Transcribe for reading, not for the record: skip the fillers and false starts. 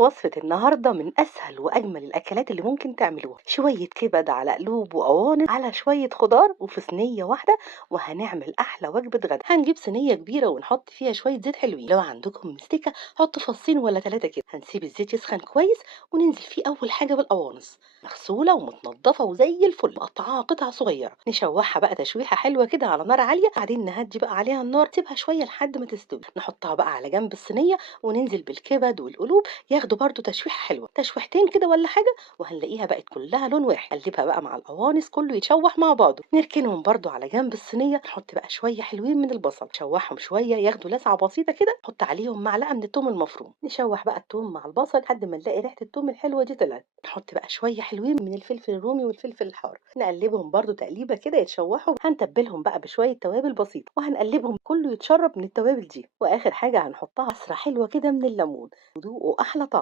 وصفة النهاردة من أسهل وأجمل الأكلات اللي ممكن تعملوها، شوية كبد على قلوب وقوانص على شوية خضار وفي صينية واحدة، وهنعمل أحلى وجبة غدا. هنجيب صينية كبيرة ونحط فيها شوية زيت حلوين، لو عندكم مستكة حطوا فصين ولا 3 كده. هنسيب الزيت يسخن كويس وننزل فيه أول حاجة بالقوانص مغسولة ومتنضفة وزي الفل، مقطعاها قطع صغيرة. نشوحها بقى تشويحة حلوة كده على نار عالية، بعدين نهدي بقى عليها النار، تسيبها شوية لحد ما تستوي. نحطها بقى على جنب الصينية وننزل بالكبد والقلوب ياخدوا برضو تشويحة حلوة، تشويحتين كده ولا حاجة، وهنلاقيها بقت كلها لون واحد. قلبها بقى مع القوانص كله يتشوح مع بعضه. نركنهم برضو على جنب الصينية، نحط بقى شوية حلوين من البصل، نشوحهم شوية ياخدوا لسعة بسيطة كده، نحط عليهم معلقة من الثوم المفروم. نشوح بقى الثوم مع البصل لحد ما نلاقي ريحة الثوم الحلوة دي طلعت. نحط بقى شوية حلوين من الفلفل الرومي والفلفل الحار، نقلبهم برضو تقليبة كده يتشوحوا. هنتبلهم بقى بشوية توابل بسيطة وهنقلبهم كله يتشرب من التوابل دي. واخر حاجة هنحطها عصرة حلوة كده من الليمون، وذوقوا احلى طعم.